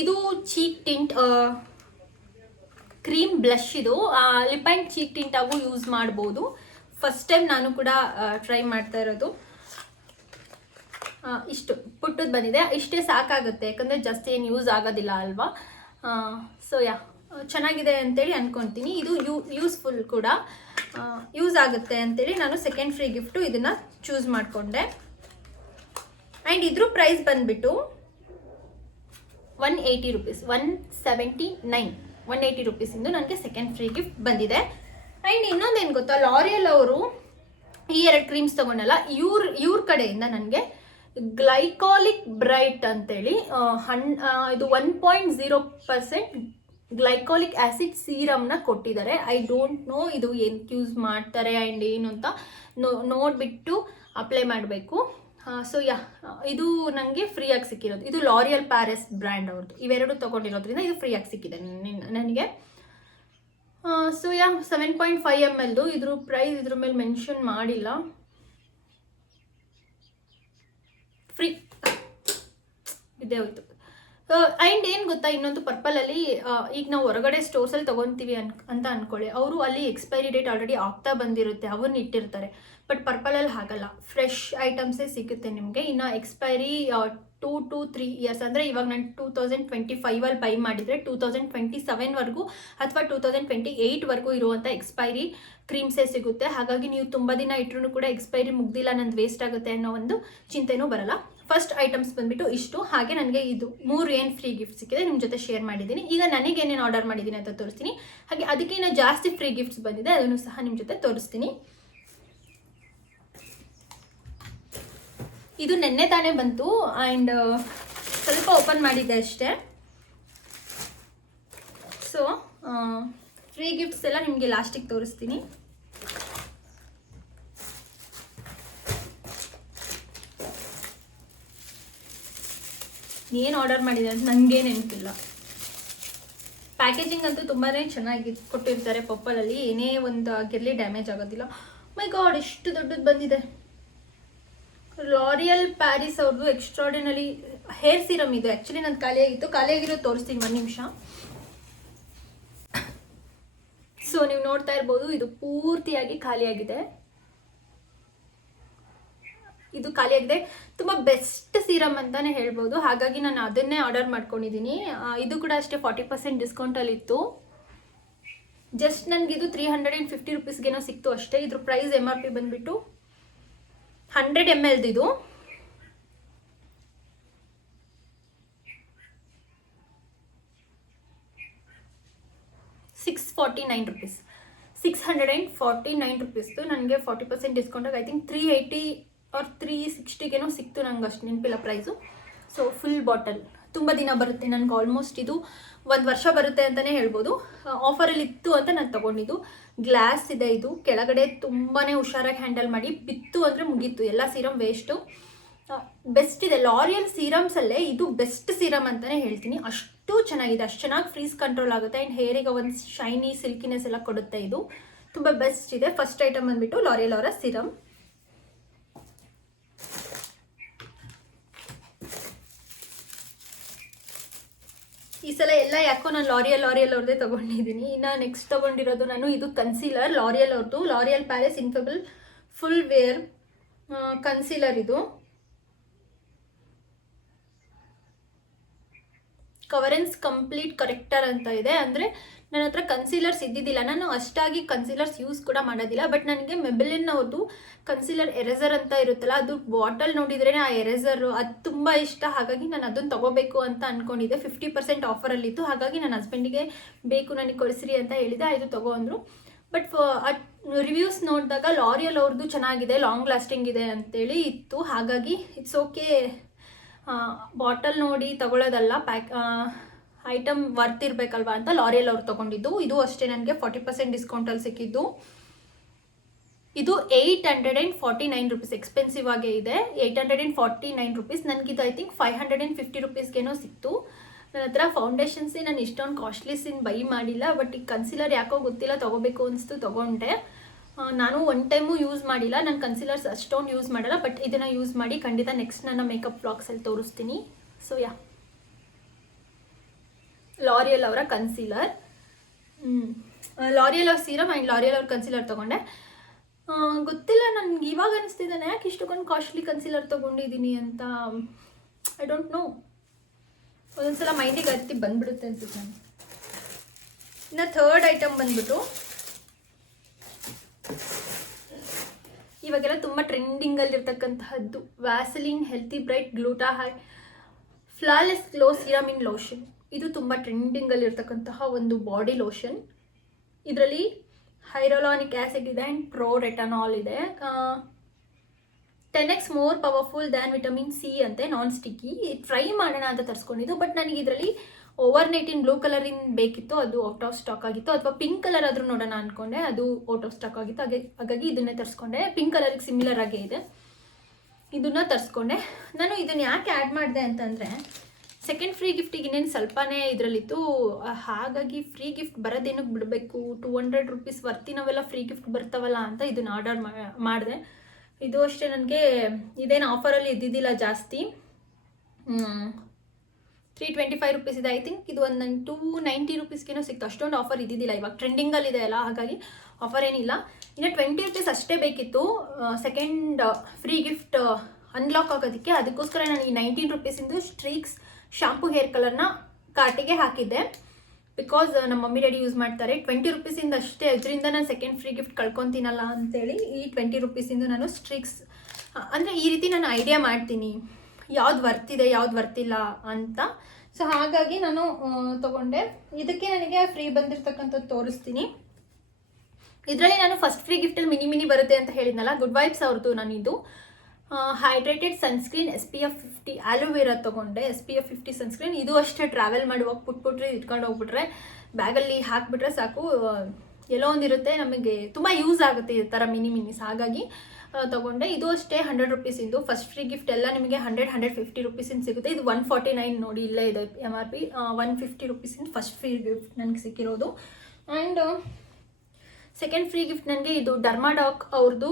ಇದು ಚೀಕ್ ಟಿಂಟ್ ಕ್ರೀಮ್ ಬ್ಲಷ್ ಇದು. ಲಿಪ್ ಆ್ಯಂಡ್ ಚೀಕ್ ಟಿಂಟಾಗೂ ಯೂಸ್ ಮಾಡ್ಬೋದು. ಫಸ್ಟ್ ಟೈಮ್ ನಾನು ಕೂಡ ಟ್ರೈ ಮಾಡ್ತಾ ಇರೋದು. ಇಷ್ಟು ಪುಟ್ಟದ್ದು ಬಂದಿದೆ. ಇಷ್ಟೇ ಸಾಕಾಗುತ್ತೆ, ಯಾಕಂದರೆ ಜಾಸ್ತಿ ಏನು ಯೂಸ್ ಆಗೋದಿಲ್ಲ ಅಲ್ವಾ? ಸೊ ಯಾ ಚೆನ್ನಾಗಿದೆ ಅಂತೇಳಿ ಅಂದ್ಕೊತೀನಿ ಇದು ಯೂಸ್ಫುಲ್ ಕೂಡ. ಯೂಸ್ ಆಗುತ್ತೆ ಅಂತೇಳಿ ನಾನು ಸೆಕೆಂಡ್ ಫ್ರೀ ಗಿಫ್ಟು ಇದನ್ನು ಚೂಸ್ ಮಾಡಿಕೊಂಡೆ. ಆ್ಯಂಡ್ ಇದ್ರ ಪ್ರೈಸ್ ಬಂದುಬಿಟ್ಟು one eighty rupees one seventy nine one eighty ರುಪೀಸಿಂದು ನನಗೆ ಸೆಕೆಂಡ್ ಫ್ರೀ ಗಿಫ್ಟ್ ಬಂದಿದೆ. ಆ್ಯಂಡ್ ಇನ್ನೊಂದೇನು ಗೊತ್ತಾ ಲಾರಿಯಲ್ ಅವರು ಈ ಎರಡು ಕ್ರೀಮ್ಸ್ ತೊಗೊಂಡಲ್ಲ, ಇವ್ರ ಇವ್ರ ಕಡೆಯಿಂದ ನನಗೆ ಗ್ಲೈಕಾಲಿಕ್ ಬ್ರೈಟ್ ಅಂತೇಳಿ ಹಣ್ ಇದು one point zero percent glycolic acid ಸೀರಮ್ನ ಕೊಟ್ಟಿದ್ದಾರೆ. ಐ ಡೋಂಟ್ ನೋ ಇದು ಏನಕ್ಕೆ ಯೂಸ್ ಮಾಡ್ತಾರೆ ಆ್ಯಂಡ್ ಏನು ಅಂತ ನೋಡಿಬಿಟ್ಟು ಅಪ್ಲೈ ಮಾಡಬೇಕು. ಸೊ ಯಾ ಇದು ನನಗೆ ಫ್ರೀಯಾಗಿ ಸಿಕ್ಕಿರೋದು. ಇದು ಲಾರಿಯಲ್ ಪ್ಯಾರಿಸ್ ಬ್ರ್ಯಾಂಡ್ ಅವ್ರದ್ದು ಇವೆರಡು ತೊಗೊಂಡಿರೋದ್ರಿಂದ ಇದು ಫ್ರೀಯಾಗಿ ಸಿಕ್ಕಿದೆ ನಿನ್- ನನಗೆ. So yeah seven point five M ಎಲ್ದು ಇದ್ರ ಪ್ರೈಸ್ ಇದ್ರ ಮೇಲೆ ಮೆನ್ಷನ್ ಮಾಡಿಲ್ಲ. ಫ್ರೀ ಇದೇ ಹೋಯ್ತು ಆ್ಯಂಡ್ ಏನು ಗೊತ್ತಾ, ಇನ್ನೊಂದು ಪರ್ಪಲಲ್ಲಿ ಈಗ ನಾವು ಹೊರಗಡೆ ಸ್ಟೋರ್ಸಲ್ಲಿ ತೊಗೊತೀವಿ ಅನ್, ಅಂತ ಅಂದ್ಕೊಳ್ಳಿ ಅವರು ಅಲ್ಲಿ ಎಕ್ಸ್ಪೈರಿ ಡೇಟ್ ಆಲ್ರೆಡಿ ಆಗ್ತಾ ಬಂದಿರುತ್ತೆ ಅವನ್ನ ಇಟ್ಟಿರ್ತಾರೆ. ಬಟ್ ಪರ್ಪಲಲ್ಲಿ ಹಾಗಲ್ಲ. ಫ್ರೆಶ್ ಐಟಮ್ಸೇ ಸಿಗುತ್ತೆ ನಿಮಗೆ. ಇನ್ನು expiry two to three years ಅಂದರೆ ಇವಾಗ ನಾನು ಟೂ ತೌಸಂಡ್ ಟ್ವೆಂಟಿ ಫೈವಲ್ಲಿ ಬೈ ಮಾಡಿದರೆ ಟೂ ತೌಸಂಡ್ ಟ್ವೆಂಟಿ ಸೆವೆನ್ವರೆಗೂ ಅಥವಾ ಟೂ ತೌಸಂಡ್ ಟ್ವೆಂಟಿ ಏಯ್ಟ್ವರೆಗೂ ಇರುವಂಥ ಎಕ್ಸ್ಪೈರಿ ಕ್ರೀಮ್ಸೇ ಸಿಗುತ್ತೆ. ಹಾಗಾಗಿ ನೀವು ತುಂಬ ದಿನ ಇಟ್ಟರು ಕೂಡ ಎಕ್ಸ್ಪೈರಿ ಮುಗ್ದಿಲ್ಲ, ನಂದು ವೇಸ್ಟ್ ಆಗುತ್ತೆ ಅನ್ನೋ ಒಂದು ಚಿಂತೆನೂ ಬರಲ್ಲ. ಫಸ್ಟ್ ಐಟಮ್ಸ್ ಬಂದ್ಬಿಟ್ಟು ಇಷ್ಟು. ಹಾಗೆ ನನಗೆ ಇದು ಮೂರು ಏನು ಫ್ರೀ ಗಿಫ್ಟ್ ಸಿಕ್ಕಿದೆ ನಿಮ್ಮ ಜೊತೆ ಶೇರ್ ಮಾಡಿದ್ದೀನಿ. ಈಗ ನನಗೆ ಏನೇನು ಆರ್ಡರ್ ಮಾಡಿದ್ದೀನಿ ಅಂತ ತೋರಿಸ್ತೀನಿ. ಹಾಗೆ ಅದಕ್ಕಿಂತ ಜಾಸ್ತಿ ಫ್ರೀ ಗಿಫ್ಟ್ಸ್ ಬಂದಿದೆ, ಅದನ್ನು ಸಹ ನಿಮ್ಮ ಜೊತೆ ತೋರಿಸ್ತೀನಿ. ಇದು ನೆನ್ನೆ ತಾನೇ ಬಂತು ಆ್ಯಂಡ್ ಸ್ವಲ್ಪ ಓಪನ್ ಮಾಡಿದ್ದೆ ಅಷ್ಟೇ. ಸೊ ಫ್ರೀ ಗಿಫ್ಟ್ಸ್ ಎಲ್ಲ ನಿಮಗೆ ಲಾಸ್ಟಿಗೆ ತೋರಿಸ್ತೀನಿ. ಏನು ಆರ್ಡರ್ ಮಾಡಿದೆ ಅಂತ ನನಗೆ ನೆನಪಿಲ್ಲ. ಪ್ಯಾಕೇಜಿಂಗ್ ಅಂತೂ ತುಂಬಾ ಚೆನ್ನಾಗಿ ಕೊಟ್ಟಿರ್ತಾರೆ ಪಪ್ಪಲಲ್ಲಿ ಏನೇ ಒಂದು ಆಗಿರಲಿ ಡ್ಯಾಮೇಜ್ ಆಗೋದಿಲ್ಲ. ಮೈ ಗಾಡ್ ಎಷ್ಟು ದೊಡ್ಡದು ಬಂದಿದೆ. ಲಾರಿಯಲ್ ಪ್ಯಾರಿಸ್ ಅವ್ರದ್ದು ಎಕ್ಸ್ಟ್ರಾರ್ಡಿನರಿ ಹೇರ್ ಸಿರಮ್ ಇದು. ಆ್ಯಕ್ಚುಲಿ ನಾನು ಖಾಲಿಯಾಗಿತ್ತು. ಖಾಲಿಯಾಗಿರೋದು ತೋರಿಸ್ತೀನಿ ಒಂದು ನಿಮಿಷ. ಸೊ ನೀವು ನೋಡ್ತಾ ಇರ್ಬೋದು, ಇದು ಪೂರ್ತಿಯಾಗಿ ಖಾಲಿಯಾಗಿದೆ. ಇದು ಖಾಲಿಯಾಗಿದೆ. ತುಂಬ ಬೆಸ್ಟ್ ಸೀರಮ್ ಅಂತಾನೆ ಹೇಳ್ಬೋದು. ಹಾಗಾಗಿ ನಾನು ಅದನ್ನೇ ಆರ್ಡರ್ ಮಾಡ್ಕೊಂಡಿದ್ದೀನಿ ಇದು ಕೂಡ ಅಷ್ಟೇ ಫಾರ್ಟಿ ಪರ್ಸೆಂಟ್ ಡಿಸ್ಕೌಂಟಲ್ಲಿ ಇತ್ತು. ಜಸ್ಟ್ ನನಗಿದು ತ್ರೀ ಹಂಡ್ರೆಡ್ ಆ್ಯಂಡ್ ಫಿಫ್ಟಿ ರುಪೀಸ್ಗೇನೋ ಸಿಕ್ತು ಅಷ್ಟೇ. ಇದ್ರ ಪ್ರೈಸ್ ಎಂ ಆರ್ ಪಿ ಬಂದುಬಿಟ್ಟು hundred M ಎಲ್ದಿದು six forty nine rupees six hundred and forty nine ರುಪೀಸ್ದು ನನಗೆ forty percent ಡಿಸ್ಕೌಂಟಾಗಿ I think three eighty or three ಸಿಕ್ಸ್ಟಿಗೇನೋ ಸಿಕ್ತು ನಂಗೆ ಅಷ್ಟು ನೆನಪಿಲ್ಲ ಪ್ರೈಸು ಸೊ ಫುಲ್ ಬಾಟಲ್ ತುಂಬ ದಿನ ಬರುತ್ತೆ ನನಗೆ ಆಲ್ಮೋಸ್ಟ್ ಇದು ಒಂದು ವರ್ಷ ಬರುತ್ತೆ ಅಂತಲೇ ಹೇಳ್ಬೋದು. ಆಫರಲ್ಲಿ ಇತ್ತು ಅಂತ ನಾನು ತೊಗೊಂಡಿದ್ದು. ಗ್ಲಾಸ್ ಇದೆ ಇದು. ಕೆಳಗಡೆ ತುಂಬಾ ಹುಷಾರಾಗಿ ಹ್ಯಾಂಡಲ್ ಮಾಡಿ ಬಿತ್ತು ಅಂದರೆ ಮುಗೀತು. ಎಲ್ಲ ಸೀರಮ್ ವೇಸ್ಟು. ಬೆಸ್ಟ್ ಇದೆ. ಲಾರಿಯಲ್ ಸೀರಮ್ಸಲ್ಲೇ ಇದು ಬೆಸ್ಟ್ ಸೀರಮ್ ಅಂತಲೇ ಹೇಳ್ತೀನಿ. ಅಷ್ಟು ಚೆನ್ನಾಗಿದೆ. ಅಷ್ಟು ಚೆನ್ನಾಗಿ ಫ್ರೀಸ್ ಕಂಟ್ರೋಲ್ ಆಗುತ್ತೆ. ಆ್ಯಂಡ್ ಹೇರಿಗೆ ಒಂದು ಶೈನಿ, ಸಿಲ್ಕಿನೆಸ್ ಎಲ್ಲ ಕೊಡುತ್ತೆ ಇದು. ತುಂಬ ಬೆಸ್ಟ್ ಇದೆ. ಫಸ್ಟ್ ಐಟಮ್ ಅಂದ್ಬಿಟ್ಟು ಲಾರಿಯಲ್ ಅವರ ಸಿರಮ್. ಈ ಸಲ ಎಲ್ಲ ಯಾಕೋ ನಾನು ಲಾರಿಯಲ್ ಲಾರಿಯಲ್ ಅವ್ರದ್ದೇ ತೊಗೊಂಡಿದ್ದೀನಿ. ಇನ್ನು ನೆಕ್ಸ್ಟ್ ತೊಗೊಂಡಿರೋದು ನಾನು ಇದು ಕನ್ಸೀಲರ್ ಲಾರಿಯಲ್ ಅವ್ರದ್ದು L'Oreal Paris infallible full wear concealer ಇದು. ಕವರೆನ್ಸ್ ಕಂಪ್ಲೀಟ್ ಕರೆಕ್ಟರ್ ಅಂತ ಇದೆ. ಅಂದರೆ ನನ್ನ ಹತ್ರ ಕನ್ಸೀಲರ್ಸ್ ಇದ್ದಿದ್ದಿಲ್ಲ. ನಾನು ಅಷ್ಟಾಗಿ ಕನ್ಸೀಲರ್ಸ್ ಯೂಸ್ ಕೂಡ ಮಾಡೋದಿಲ್ಲ. ಬಟ್ ನನಗೆ ಮೆಬಿಲಿನ್ ಅವ್ರದ್ದು ಕನ್ಸೀಲರ್ ಎರೇಸರ್ ಅಂತ ಇರುತ್ತಲ್ಲ, ಅದು ಬಾಟಲ್ ನೋಡಿದ್ರೇ ಆ ಎರೇಸರು ಅದು ತುಂಬ ಇಷ್ಟ. ಹಾಗಾಗಿ ನಾನು ಅದನ್ನು ತೊಗೋಬೇಕು ಅಂತ ಅಂದ್ಕೊಂಡಿದ್ದೆ ಫಿಫ್ಟಿ ಪರ್ಸೆಂಟ್ ಆಫರಲ್ಲಿತ್ತು ಹಾಗಾಗಿ ನನ್ನ ಹಸ್ಬೆಂಡಿಗೆ ಬೇಕು, ನನಗೆ ಕೊಡಿಸ್ರಿ ಅಂತ ಹೇಳಿದೆ. ಇದು ತಗೋ ಬಟ್ ರಿವ್ಯೂಸ್ ನೋಡಿದಾಗ ಲಾರಿಯಲ್ ಅವ್ರದ್ದು ಚೆನ್ನಾಗಿದೆ ಲಾಂಗ್ ಲಾಸ್ಟಿಂಗ್ ಇದೆ ಅಂತೇಳಿ ಇತ್ತು. ಹಾಗಾಗಿ ಇಟ್ಸ್ ಓಕೆ ಬಾಟಲ್ ನೋಡಿ ತಗೊಳ್ಳೋದಲ್ಲ ಪ್ಯಾಕ್ ಐಟಮ್ ವರ್ತ್ ಇರಬೇಕಲ್ವಾ ಅಂತ ಲಾರಿಯಲ್ ಅವ್ರು ತೊಗೊಂಡಿದ್ದು. ಇದು ಅಷ್ಟೇ ನನಗೆ ಫಾರ್ಟಿ ಪರ್ಸೆಂಟ್ ಡಿಸ್ಕೌಂಟಲ್ಲಿ ಸಿಕ್ಕಿದ್ದು. ಇದು eight hundred and forty nine rupees expensive ಆಗೇ ಇದೆ. Eight hundred and forty nine rupees ನನಗಿದು I think five hundred and fifty ರುಪೀಸ್ಗೇನೋ ಸಿಕ್ತು. ನನ್ನ ಹತ್ರ ಫೌಂಡೇಶನ್ಸೇ ನಾನು ಇಷ್ಟೊಂದು ಕಾಸ್ಟ್ಲಿಸಿನ್ ಬೈ ಮಾಡಿಲ್ಲ. ಬಟ್ ಈಗ ಕನ್ಸಿಲರ್ ಯಾಕೋ ಗೊತ್ತಿಲ್ಲ, ತೊಗೋಬೇಕು ಅನಿಸ್ತು, ತೊಗೊಂಡೆ. ನಾನು ಒನ್ ಟೈಮು ಯೂಸ್ ಮಾಡಿಲ್ಲ. ನಾನು ಕನ್ಸಿಲರ್ಸ್ ಅಷ್ಟೊಂದು ಯೂಸ್ ಮಾಡಲ್ಲ. ಬಟ್ ಇದನ್ನು ಯೂಸ್ ಮಾಡಿ ಖಂಡಿತ ನೆಕ್ಸ್ಟ್ ನನ್ನ ಮೇಕಪ್ ಬ್ಲಾಗ್ಸಲ್ಲಿ ತೋರಿಸ್ತೀನಿ. ಸೊ ಯಾ ಲಾರಿಯಲ್ ಅವರ ಕನ್ಸೀಲರ್ ಲಾರಿಯಲ್ ಅವ್ರ ಸೀರಮ್ ಆ್ಯಂಡ್ ಲಾರಿಯಲ್ ಅವ್ರ ಕನ್ಸೀಲರ್ ತೊಗೊಂಡೆ. ಗೊತ್ತಿಲ್ಲ, ನನಗೆ ಇವಾಗ ಅನಿಸ್ತಿದೆ ಯಾಕೆ ಇಷ್ಟೊಂದು ಕಾಸ್ಟ್ಲಿ ಕನ್ಸೀಲರ್ ತೊಗೊಂಡಿದ್ದೀನಿ ಅಂತ. ಐ ಡೋಂಟ್ ನೋ ಒಂದೊಂದ್ಸಲ ಮೈಂಡಿಗೆ ಹತ್ತಿ ಬಂದ್ಬಿಡುತ್ತೆ ಅನ್ಸುತ್ತೆ ನಾನು ಇನ್ನು ಥರ್ಡ್ ಐಟಮ್ ಬಂದ್ಬಿಟ್ಟು, ಇವಾಗೆಲ್ಲ ತುಂಬ ಟ್ರೆಂಡಿಂಗಲ್ಲಿರ್ತಕ್ಕಂತಹದ್ದು Vaseline healthy bright gluta hya flawless glow in lotion ಇದು ತುಂಬ ಟ್ರೆಂಡಿಂಗಲ್ಲಿರ್ತಕ್ಕಂತಹ ಒಂದು ಬಾಡಿ ಲೋಷನ್ ಇದರಲ್ಲಿ ಹೈರೋಲಾನಿಕ್ ಆ್ಯಸಿಡ್ ಇದೆ ಆ್ಯಂಡ್ ಪ್ರೋ ರೆಟನಾಲ್ ಇದೆ ten X more powerful than vitamin C ಅಂತೆ ನಾನ್ ಸ್ಟಿಕ್ಕಿ ಟ್ರೈ ಮಾಡೋಣ ಅಂತ ತರಿಸ್ಕೊಂಡಿದ್ದು ಬಟ್ ನನಗೆ ಇದರಲ್ಲಿ overnight in blue colour ಬೇಕಿತ್ತು, ಅದು ಔಟ್ ಆಫ್ ಸ್ಟಾಕ್ ಆಗಿತ್ತು. ಅಥವಾ ಪಿಂಕ್ ಕಲರ್ ಆದರೂ ನೋಡೋಣ ಅನ್ಕೊಂಡೆ, ಅದು ಔಟ್ ಆಫ್ ಸ್ಟಾಕ್ ಆಗಿತ್ತು. ಹಾಗೆ, ಹಾಗಾಗಿ ಇದನ್ನೇ ತರಿಸ್ಕೊಂಡೆ. ಪಿಂಕ್ ಕಲರ್ಗೆ ಸಿಮಿಲರ್ ಆಗೇ ಇದೆ. ಇದನ್ನ ತರಿಸ್ಕೊಂಡೆ. ನಾನು ಇದನ್ನ ಯಾಕೆ ಆ್ಯಡ್ ಮಾಡಿದೆ ಅಂತಂದರೆ ಸೆಕೆಂಡ್ ಫ್ರೀ ಗಿಫ್ಟಿಗೆ ಇನ್ನೇನು ಸ್ವಲ್ಪನೇ ಇದರಲ್ಲಿತ್ತು ಹಾಗಾಗಿ ಫ್ರೀ ಗಿಫ್ಟ್ ಬರೋದೇನಕ್ಕೆ ಬಿಡಬೇಕು ಟೂ ಹಂಡ್ರೆಡ್ ರುಪೀಸ್ ವರ್ತಿನವೆಲ್ಲ ಫ್ರೀ ಗಿಫ್ಟ್ ಬರ್ತಾವಲ್ಲ ಅಂತ ಇದನ್ನ ಆರ್ಡರ್ ಮಾಡಿದೆ. ಇದು ಅಷ್ಟೇ ನನಗೆ, ಇದೇನು ಆಫರಲ್ಲಿ ಇದ್ದಿದ್ದಿಲ್ಲ ಜಾಸ್ತಿ. ತ್ರೀ ಟ್ವೆಂಟಿ ಫೈವ್ ರುಪೀಸ್ ಇದೆ ಐ ಥಿಂಕ್ ಇದು ಒಂದು ನಂಗೆ ಟೂ ನೈಂಟಿ ರುಪೀಸ್ಗೇನೋ ಸಿಕ್ತು. ಅಷ್ಟೊಂದು ಆಫರ್ ಇದ್ದಿದ್ದಿಲ್ಲ, ಇವಾಗ ಟ್ರೆಂಡಿಂಗಲ್ಲಿದೆ ಅಲ್ಲ ಹಾಗಾಗಿ ಆಫರ್ ಏನಿಲ್ಲ. ಇನ್ನು ಟ್ವೆಂಟಿ ರುಪೀಸ್ ಅಷ್ಟೇ ಬೇಕಿತ್ತು ಸೆಕೆಂಡ್ ಫ್ರೀ ಗಿಫ್ಟ್ ಅನ್ಲಾಕ್ ಆಗೋದಕ್ಕೆ. ಅದಕ್ಕೋಸ್ಕರ ನಾನು ಈ ನೈನ್ಟೀನ್ ರುಪೀಸಿಂದು ಸ್ಟ್ರೀಕ್ಸ್ ಶಾಂಪು ಹೇರ್ ಕಲರ್ನ ಕಾರ್ಟಿಗೆ ಹಾಕಿದ್ದೆ. ಬಿಕಾಸ್ ನಮ್ಮ ಮಮ್ಮಿ ಡ್ಯಾಡಿ ಯೂಸ್ ಮಾಡ್ತಾರೆ. ಟ್ವೆಂಟಿ ರುಪೀಸಿಂದ ಅಷ್ಟೇ, ಅದರಿಂದ ನಾನು ಸೆಕೆಂಡ್ ಫ್ರೀ ಗಿಫ್ಟ್ ಕಳ್ಕೊತೀನಲ್ಲ ಅಂತೇಳಿ ಈ ಟ್ವೆಂಟಿ ರುಪೀಸಿಂದು ನಾನು ಸ್ಟ್ರಿಕ್ಸ್ ಅಂದರೆ ಈ ರೀತಿ ನಾನು ಐಡಿಯಾ ಮಾಡ್ತೀನಿ. ಯಾವ್ದು ವರ್ತಿದೆ ಯಾವ್ದು ವರ್ತಿಲ್ಲ ಅಂತ. ಸೊ ಹಾಗಾಗಿ ನಾನು ತಗೊಂಡೆ. ಇದಕ್ಕೆ ನನಗೆ ಫ್ರೀ ಬಂದಿರತಕ್ಕಂಥದ್ದು ತೋರಿಸ್ತೀನಿ. ಇದರಲ್ಲಿ ನಾನು ಫಸ್ಟ್ ಫ್ರೀ ಗಿಫ್ಟಲ್ಲಿ ಮಿನಿ ಮಿನಿ ಬರುತ್ತೆ ಅಂತ ಹೇಳಿದ್ನಲ್ಲ ಗುಡ್ ವೈಬ್ಸ್ ಅವ್ರದ್ದು ನಾನು ಇದು hydrated sunscreen S P F fifty aloe vera ತೊಗೊಂಡೆ. S P F fifty sunscreen ಇದು ಅಷ್ಟೇ ಟ್ರಾವೆಲ್ ಮಾಡುವಾಗ ಪುಟ್ಬಿಟ್ರೆ ಇಟ್ಕೊಂಡು ಹೋಗ್ಬಿಟ್ರೆ, ಬ್ಯಾಗಲ್ಲಿ ಹಾಕ್ಬಿಟ್ರೆ ಸಾಕು. ಎಲ್ಲೋ ಒಂದಿರುತ್ತೆ, ನಮಗೆ ತುಂಬ ಯೂಸ್ ಆಗುತ್ತೆ ಈ ಥರ ಮಿನಿ ಮಿನಿಸ್ ಹಾಗಾಗಿ ತೊಗೊಂಡೆ ತಗೊಂಡೆ. ಇದು ಅಷ್ಟೇ ಹಂಡ್ರೆಡ್ ರುಪೀಸಿಂದು ಫಸ್ಟ್ ಫ್ರೀ ಗಿಫ್ಟ್ ಎಲ್ಲ ನಿಮಗೆ ಹಂಡ್ರೆಡ್ ಹಂಡ್ರೆಡ್ ಫಿಫ್ಟಿ ರುಪೀಸಿಂದ ಸಿಗುತ್ತೆ. ಇದು ಒನ್ ಫಾರ್ಟಿ ನೈನ್ ನೋಡಿ, ಇಲ್ಲೇ ಇದೆ M R P one fifty ರುಪೀಸಿಂದ first free gift ನನಗೆ ಸಿಕ್ಕಿರೋದು. ಆ್ಯಂಡ್ ಸೆಕೆಂಡ್ ಫ್ರೀ ಗಿಫ್ಟ್ ನನಗೆ ಇದು ಡರ್ಮಾಡಾಕ್ ಅವ್ರದ್ದು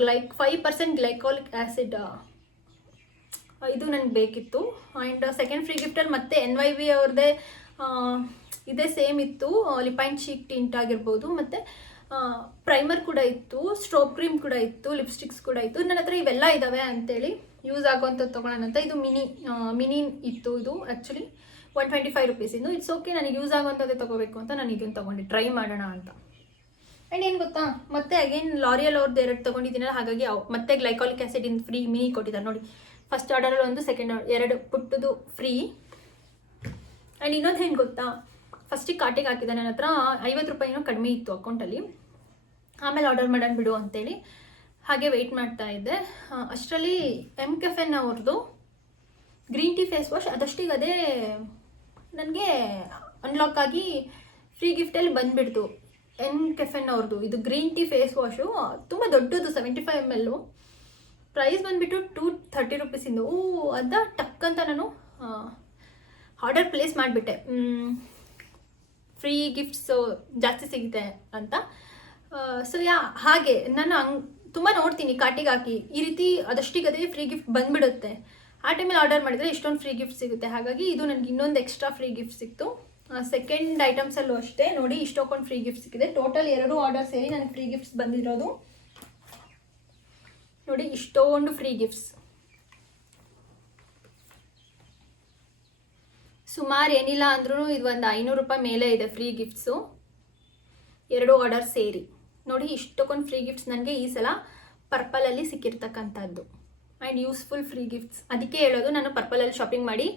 glyc five percent glycolic acid ಇದು ನನಗೆ ಬೇಕಿತ್ತು. ಆ್ಯಂಡ್ ಸೆಕೆಂಡ್ ಫ್ರೀ ಗಿಫ್ಟಲ್ಲಿ ಮತ್ತೆ ಎನ್ ವೈ ವಿ ಅವ್ರದ್ದೇ ಇದೇ ಸೇಮ್ ಇತ್ತು. ಲಿಪೈನ್ ಚೀಕ್ ಟಿಂಟ್ ಆಗಿರ್ಬೋದು. ಮತ್ತು ಪ್ರೈಮರ್ ಕೂಡ ಇತ್ತು. ಸ್ಟ್ರೋಪ್ ಕ್ರೀಮ್ ಕೂಡ ಇತ್ತು. ಲಿಪ್ಸ್ಟಿಕ್ಸ್ ಕೂಡ ಇತ್ತು. ನನ್ನ ಹತ್ರ ಇವೆಲ್ಲ ಇದ್ದಾವೆ ಅಂತೇಳಿ ಯೂಸ್ ಆಗೋವಂಥದ್ದು ತೊಗೊಳ್ಳೋಣ ಅಂತ ಇದು ಮಿನಿ ಮಿನಿ ಇತ್ತು ಇದು ಆ್ಯಕ್ಚುಲಿ ಒನ್ ಟ್ವೆಂಟಿ ಫೈವ್ ರುಪೀಸಿಂದು ಇಟ್ಸ್ ಓಕೆ ನನಗೆ ಯೂಸ್ ಆಗೋವಂಥದ್ದೇ ತೊಗೋಬೇಕು ಅಂತ ನಾನು ಇದನ್ನು ತೊಗೊಂಡೆ. ಟ್ರೈ ಮಾಡೋಣ ಅಂತ. ಆ್ಯಂಡ್ ಏನು ಗೊತ್ತಾ? ಮತ್ತೆ ಅಗೇನ್ ಲಾರಿಯಲ್ ಅವ್ರದ್ದು ಎರಡು ತೊಗೊಂಡಿದ್ದೀನಲ್ಲ, ಹಾಗಾಗಿ ಅವು ಮತ್ತೆ glycolic acid in free mini ಕೊಟ್ಟಿದ್ದಾರೆ ನೋಡಿ. ಫಸ್ಟ್ ಆರ್ಡರಲ್ಲಿ ಒಂದು ಸೆಕೆಂಡ್ ಎರಡು ಪುಟ್ಟದು ಫ್ರೀ ಆ್ಯಂಡ್ ಇನ್ನೊಂದು ಏನು ಗೊತ್ತಾ? ಫಸ್ಟಿಗೆ ಕಾಟಿಗೆ ಹಾಕಿದ್ದೆ ನನ್ನ ಹತ್ರ. ಐವತ್ತು ರೂಪಾಯಿನೂ ಕಡಿಮೆ ಇತ್ತು ಅಕೌಂಟಲ್ಲಿ ಆಮೇಲೆ ಆರ್ಡರ್ ಮಾಡೋಣ ಬಿಡು ಅಂತೇಳಿ. ಹಾಗೆ ವೆಯ್ಟ್ ಮಾಡ್ತಾ ಇದ್ದೆ. ಅಷ್ಟರಲ್ಲಿ ಎಂ ಕೆಫೆನ್ ಅವ್ರದ್ದು ಗ್ರೀನ್ ಟೀ ಫೇಸ್ ವಾಶ್ ಅದಷ್ಟಿಗೆ ಅದೇ, ನನಗೆ ಅನ್ಲಾಕ್ ಆಗಿ ಫ್ರೀ ಗಿಫ್ಟಲ್ಲಿ ಬಂದುಬಿಡ್ತು. ಎನ್ ಕೆಫೆನ್ ಅವ್ರದ್ದು. ಇದು ಗ್ರೀನ್ ಟೀ ಫೇಸ್ ವಾಶು ತುಂಬ ದೊಡ್ಡದು seventy five M L price ಬಂದುಬಿಟ್ಟು ಟೂ ಥರ್ಟಿ ರುಪೀಸಿಂದು ಓ, ಅದ ಟಕ್ ಅಂತ ನಾನು ಆರ್ಡರ್ ಪ್ಲೇಸ್ ಮಾಡಿಬಿಟ್ಟೆ. ಫ್ರೀ ಗಿಫ್ಟ್ಸು ಜಾಸ್ತಿ ಸಿಗುತ್ತೆ ಅಂತ. ಸೊ ಯಾ, ಹಾಗೆ, ನಾನು ಹಂಗೆ ತುಂಬ ನೋಡ್ತೀನಿ ಕಾಟಿಗೆ ಹಾಕಿ. ಈ ರೀತಿ ಅದಷ್ಟಿಗೆ ಅದೇ ಫ್ರೀ ಗಿಫ್ಟ್ ಬಂದುಬಿಡುತ್ತೆ. ಆ ಟೈಮಲ್ಲಿ ಆರ್ಡರ್ ಮಾಡಿದರೆ ಇಷ್ಟೊಂದು ಫ್ರೀ ಗಿಫ್ಟ್ ಸಿಗುತ್ತೆ. ಹಾಗಾಗಿ ಇದು ನನಗೆ ಇನ್ನೊಂದು ಎಕ್ಸ್ಟ್ರಾ ಫ್ರೀ ಗಿಫ್ಟ್ ಸಿಕ್ತು. ಸೆಕೆಂಡ್ ಐಟಮ್ಸಲ್ಲೂ ಅಷ್ಟೇ. ನೋಡಿ ಇಷ್ಟೊಂದು ಫ್ರೀ ಗಿಫ್ಟ್ ಸಿಕ್ಕಿದೆ. ಟೋಟಲ್ ಎರಡು ಆರ್ಡರ್ ಸೇರಿ ನನಗೆ ಫ್ರೀ ಗಿಫ್ಟ್ಸ್ ಬಂದಿರೋದು. ನೋಡಿ, ಇಷ್ಟೊಂದು ಫ್ರೀ ಗಿಫ್ಟ್ಸ್ ಸುಮಾರು ಏನಿಲ್ಲ ಅಂದ್ರೂ ಇದು ಒಂದು ಐನೂರು ರೂಪಾಯಿ ಮೇಲೆ ಇದೆ ಫ್ರೀ ಗಿಫ್ಟ್ಸು ಎರಡು ಆರ್ಡರ್ ಸೇರಿ. ನೋಡಿ, ಇಷ್ಟಕ್ಕೊಂದು ಫ್ರೀ ಗಿಫ್ಟ್ಸ್ ನನಗೆ ಈ ಸಲ ಪರ್ಪಲಲ್ಲಿ ಸಿಕ್ಕಿರ್ತಕ್ಕಂಥದ್ದು. ಆ್ಯಂಡ್ ಯೂಸ್ಫುಲ್ ಫ್ರೀ ಗಿಫ್ಟ್ಸ್ ಅದಕ್ಕೆ ಹೇಳೋದು, ನಾನು ಪರ್ಪಲಲ್ಲಿ ಶಾಪಿಂಗ್ ಮಾಡಿ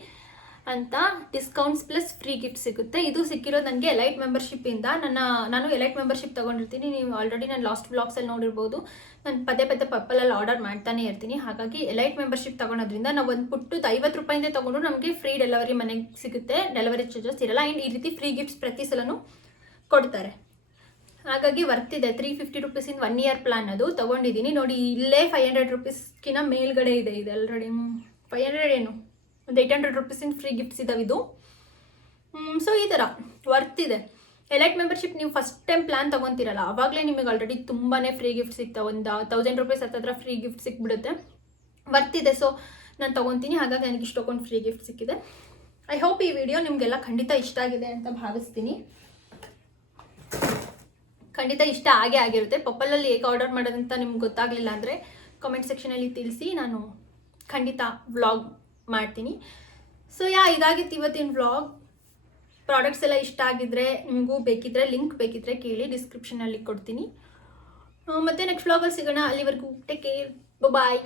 ಅಂತ ಡಿಸ್ಕೌಂಟ್ಸ್ ಪ್ಲಸ್ ಫ್ರೀ ಗಿಫ್ಟ್ ಸಿಗುತ್ತೆ. ಇದು ಸಿಕ್ಕಿರೋ ನನಗೆ ಎಲೈಟ್ ಮೆಂಬರ್ಶಿಪ್ಪಿಂದ ನನ್ನ, ನಾನು ಎಲೈಟ್ ಮೆಂಬರ್ಶಿಪ್ ತಗೊಂಡಿರ್ತೀನಿ. ನೀವು ಆಲ್ರೆಡಿ ನಾನು ಲಾಸ್ಟ್ ಬ್ಲಾಗ್ಸಲ್ಲಿ ನೋಡಿರ್ಬೋದು. ನಾನು ಪದೇ ಪದೇ ಪರ್ಪಲಲ್ಲಿ ಆರ್ಡರ್ ಮಾಡ್ತಾನೆ ಇರ್ತೀನಿ. ಹಾಗಾಗಿ ಎಲೈಟ್ ಮೆಂಬರ್ಶಿಪ್ ತೊಗೊಳೋದ್ರಿಂದ ನಾವು ಒಂದು ಪುಟ್ಟು ಐವತ್ತು ರೂಪಾಯಿಂದ ತೊಗೊಂಡು ನಮಗೆ ಫ್ರೀ ಡೆಲಿವರಿ ಮನೆಗೆ ಸಿಗುತ್ತೆ. ಡೆಲಿವರಿ ಚಾರ್ಜಸ್ ಇರಲ್ಲ. ಆ್ಯಂಡ್ ಈ ರೀತಿ ಫ್ರೀ ಗಿಫ್ಟ್ಸ್ ಪ್ರತಿ ಸಲನೂ ಕೊಡ್ತಾರೆ. ಹಾಗಾಗಿ ವರ್ತಿದೆ ತ್ರೀ ಫಿಫ್ಟಿ ರುಪೀಸಿಂದ ಒನ್ ಇಯರ್ ಪ್ಲಾನ್ ಅದು. ತೊಗೊಂಡಿದ್ದೀನಿ ನೋಡಿ, ಇಲ್ಲೇ ಫೈವ್ ಹಂಡ್ರೆಡ್ ರುಪೀಸ್ಕಿನ ಮೇಲ್ಗಡೆ ಇದೆ. ಇದು ಆಲ್ರೆಡಿ ಫೈವ್ ಹಂಡ್ರೆಡ್ ಏನು? ಒಂದು ಏಯ್ಟ್ ಹಂಡ್ರೆಡ್ ರುಪೀಸಿಂದ ಫ್ರೀ ಗಿಫ್ಟ್ಸ್ ಇದಾವೆ ಇದು. ಸೊ ಈ ಥರ ಇದೆ. ಎಲೈಟ್ ಮೆಂಬರ್ಶಿಪ್ ನೀವು ಫಸ್ಟ್ ಟೈಮ್ ಪ್ಲಾನ್ ತೊಗೊತೀರಲ್ಲ, ಅವಾಗಲೇ ನಿಮಗೆ ಆಲ್ರೆಡಿ ತುಂಬಾ ಫ್ರೀ ಗಿಫ್ಟ್ ಸಿಗ್ತಾವೆ. ಒಂದು ತೌಸಂಡ್ ರುಪೀಸ್ ಹತ್ತಿರ ಫ್ರೀ ಗಿಫ್ಟ್ ಸಿಕ್ಬಿಡುತ್ತೆ. ಇದೆ ಸೊ ನಾನು ತೊಗೊತೀನಿ. ಹಾಗಾಗಿ ನನಗೆ ಇಷ್ಟೊಂದು ಫ್ರೀ ಗಿಫ್ಟ್ ಸಿಕ್ಕಿದೆ. ಐ ಹೋಪ್ ಈ ವಿಡಿಯೋ ನಿಮಗೆಲ್ಲ ಖಂಡಿತ ಇಷ್ಟ ಆಗಿದೆ ಅಂತ ಭಾವಿಸ್ತೀನಿ. ಖಂಡಿತ ಇಷ್ಟ ಆಗೇ ಆಗಿರುತ್ತೆ. ಪಪ್ಪಲಲ್ಲಿ ಹೇಗೆ ಆರ್ಡರ್ ಮಾಡೋದಂತ ನಿಮ್ಗೆ ಗೊತ್ತಾಗಲಿಲ್ಲ ಅಂದರೆ ಕಾಮೆಂಟ್ ಸೆಕ್ಷನಲ್ಲಿ ತಿಳಿಸಿ. ನಾನು ಖಂಡಿತ ವ್ಲಾಗ್ ಮಾಡ್ತೀನಿ. ಸೊ ಯಾ ಇದಾಗಿತ್ತು ಇವತ್ತಿನ ವ್ಲಾಗ್ ಪ್ರಾಡಕ್ಟ್ಸ್ ಎಲ್ಲ ಇಷ್ಟ ಆಗಿದ್ರೆ ನಿಮಗೂ ಬೇಕಿದ್ರೆ ಲಿಂಕ್ ಬೇಕಿದ್ರೆ ಕೇಳಿ ಡಿಸ್ಕ್ರಿಪ್ಷನಲ್ಲಿ ಕೊಡ್ತೀನಿ. ಮತ್ತೆ ನೆಕ್ಸ್ಟ್ ವ್ಲಾಗಲ್ಲಿ ಸಿಗೋಣ. ಅಲ್ಲಿವರೆಗೂ ಟೇಕ್ ಕೇರ್ ಬಾಯ್